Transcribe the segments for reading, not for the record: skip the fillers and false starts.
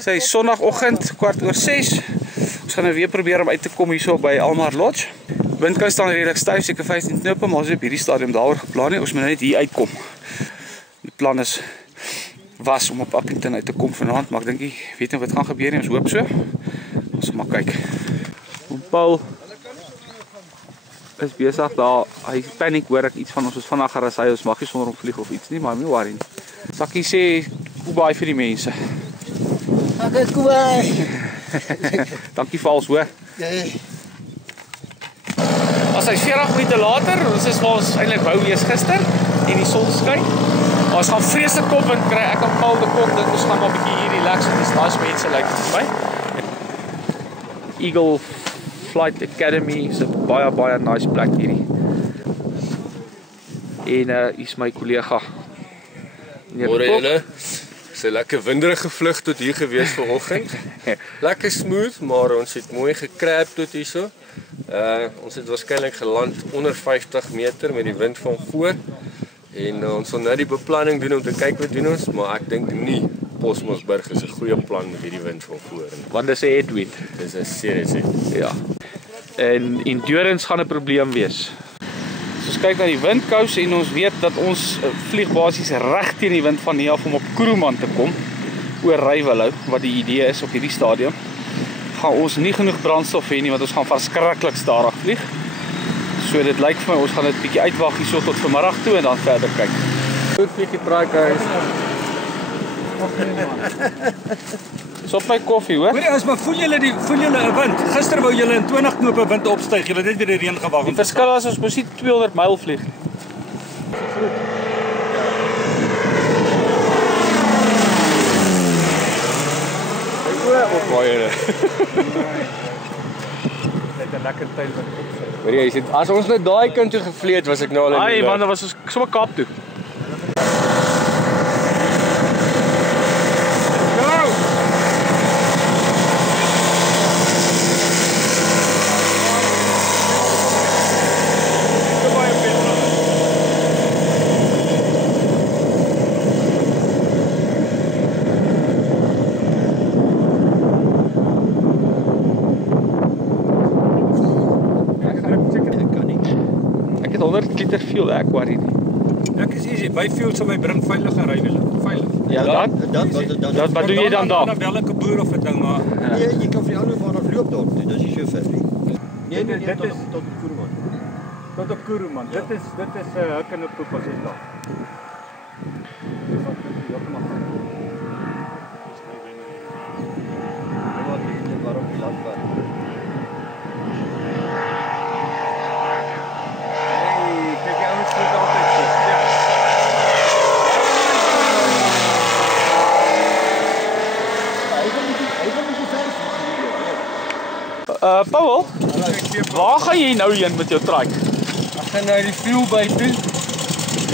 Sy sondagoggend, 6:15. Ons gaan nou weer probeer om uit te kom hierso by Almar Lodge. Windkou staan redelik styf, seker 15 knope, maar ons het op hierdie stadium daaroor geplan nie. Ons moet net hier uitkom. Die plan was om op Appington uit te kom vanaand, maar ek dink ek weet nie wat gaan gebeur nie. Ons hoop so. Ons sal maar kyk. Paul is besig daar. Hy paniek hoor ek iets van ons is vandag geras hy ons mag nie sonder hom vlieg of iets nie, maar nie worry nie. Sakkie sê goodbye vir die mense. Okay, goodbye. Dankie vir alles hoor. As hy 40 minute later, ons is waar ons eintlik wou wees gister en die son skyn. Ons gaan vreeslik kop en kry ek en Paul de Kok dink ons gaan maar 'n bietjie hier relax en dis nice mense lyk dit vir my. Eagle Flight Academy is 'n baie nice plek hierdie. En is my kollega. Môre julle. Dis 'n lekker winderige vlug tot hier gewees vanoggend. Lekker smooth, maar ons het mooi gekrap tot hierso. Ons het waarskynlik geland onder 50 meter met die wind van voor. En ons sal nou die beplanning doen om te kyk wat doen ons, maar ek dink nie Posmosburg is 'n goeie plan met hierdie wind van voor. Want dis 'n headwind. Dis 'n serious headwind. Ja. En endurance gaan 'n probleem wees. As ons kyk na die windkous en ons weet dat ons vlieg basies reg teen die wind van hier af om op Kuruman te kom oor Rywilou, wat die idee is op hierdie stadium, gaan ons nie genoeg brandstof hê nie want ons gaan verskriklik stadig vlieg. So dit lyk vir my ons gaan dit bietjie uitwag hierso tot vanmiddag toe en dan verder kyk. Goed vlieg die traaikhuis. Sop my koffie, hoor. Hoorie, as maar voel julle 'n wind. Gister wou julle in 20 knope wind opstyg. Julle het net weer die reën gewag. Die verskil is ons moes nie 200 myl vlieg. Of baie. Net 'n lekker tyd wat opstyg. Hoorie, jy sê as ons net daai kant toe gevlieg het, was ek nou al in Ai, man, dan was ons sommer Kaap toe. Ek het 100 liter fuel, ek worry nie. Ek is easy. By fuel sal my bring veilig en Rywilou. Veilig. Ja, dan wat doen jy dan daar? Dan bel ek 'n boer of 'n ding maar. Nee, jy kan vir die ander vanaf loop daar toe. Dis nie so ver nie. Nee, Dit is tot Kuruman. tot op Kuruman. Dit is huk en 'n poep as jy daar. Waarom die land vat? Kyk jy ouens moet altyd so. Paul, waar gaan jy nou heen met jou trike? Ek gaan nou die fuel by toe.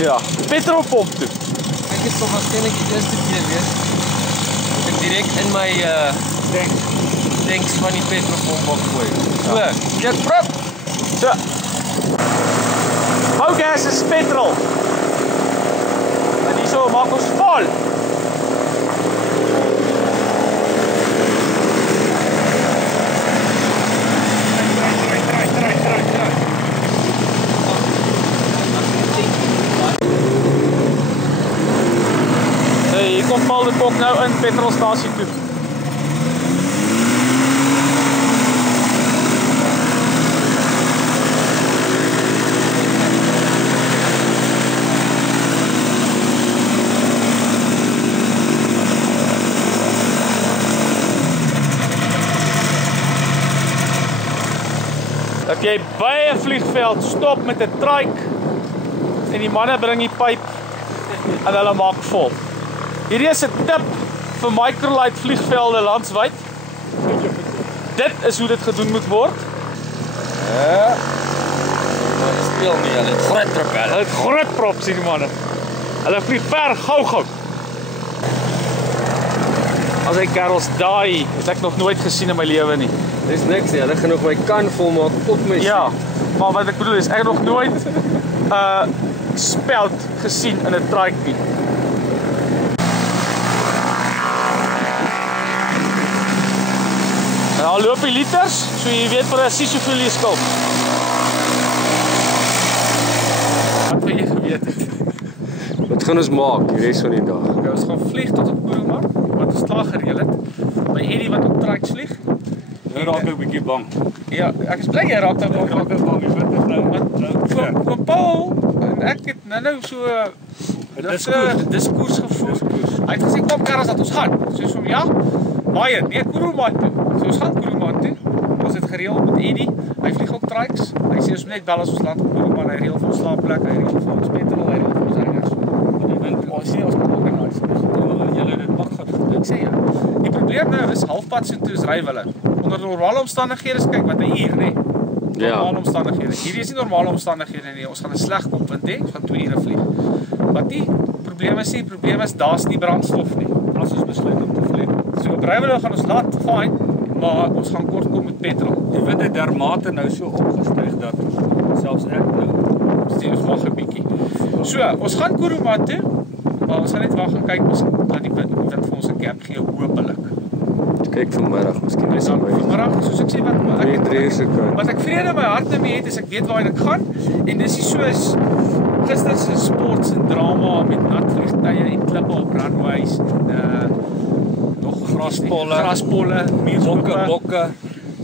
Ja, petrolpomp toe. Ek is tog waarskynlik die eerste keer wees. Ek direk in my tanks van die petrolpomp afgooi. So, check prop. So. Bougas is petrol. En hierso maak ons vol. Hier kom Paul de Kok nou in petrolstasie toe. Dat jy by 'n vliegveld stop met 'n trike en die manne bring die pyp en hulle maak vol. Hierdie is 'n tip vir microlight vliegvelde landwyd. Dit is hoe dit gedoen moet word. Ja. Wat speel nie, hulle het groot propelle. Hulle het groot props hierdie manne. Hulle vlieg ver gou. As hy kerels daai, het ek nog nooit gesien in my lewe nie. Dis niks nie, hulle gaan nog my kan volmaak op my. Ja, maar wat ek bedoel is, ek het nog nooit speld gesien in 'n trike nie. Daar loop die liters, so jy weet presies hoeveel jy skuld. Wat wil jy geweet het? Wat gaan ons maak die res van die dag? Okay, ons gaan vlieg tot op Kuruman, wat ons klaar gereël het. By Eddie wat op trikes vlieg. Nou raak ek 'n bietjie bang. Ja, ek is bly jy raak daar bang. Ek raak bang, die wind is nou. Oom Paul, en ek het nou so 'n diskurs gevoer. Hy het gesê kom kers dat ons gaan. Soos om ja, baie, nee Kuruman toe. So ons gaan Kuruman toe. Ons het gereël met Eddie. Hy vlieg ook trikes. Hy sê ons moet net bel as ons land op Kuruman. Hy reël vir ons slaapplek, hy reël vir ons petrol, hy reël vir ons hangers. Ons sê ons kan organise. Julle dit mag gaan. Ek sê ja. Die probleem nou is halfpad so toe is ry hulle. Onder normale omstandighede is kyk wat 'n uur, nê. Normale omstandighede. Hierdie is nie normale omstandighede nie. Ons gaan 'n sleg kopwind hê. Ons gaan 2 ure vlieg. Wat die probleem is, daar's nie brandstof nie. As ons besluit om te vlieg. So op Rywela gaan ons laat fine, maar ons gaan kort kom met petrol. Die wind het dermate nou so opgestyg dat selfs ek nou ons wag 'n bietjie. So, ons gaan Kuruman toe, maar ons gaan net wag en kyk dat die wind vir ons 'n gap gee hopelik. Kyk vanmiddag, miskien is dit vanmiddag, soos ek sê wat ek vrede in my hart mee het, is ek weet waar ek gaan en dis nie soos gister se sports en drama met nat vliegtye en klippe op runways en nog graspolle, bokke,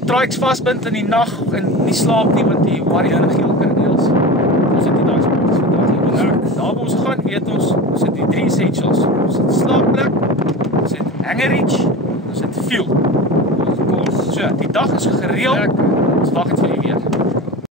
trikes vasbind in die nag en nie slaap nie want die warrior geel kringeels. Ons het nie daai sports vandag nie. Daar waar ons gaan, weet ons het die 3 essentials. Ons het slaapplek, ons het hangarage, ons het fuel. So, die dag is gereël. Ons wag net vir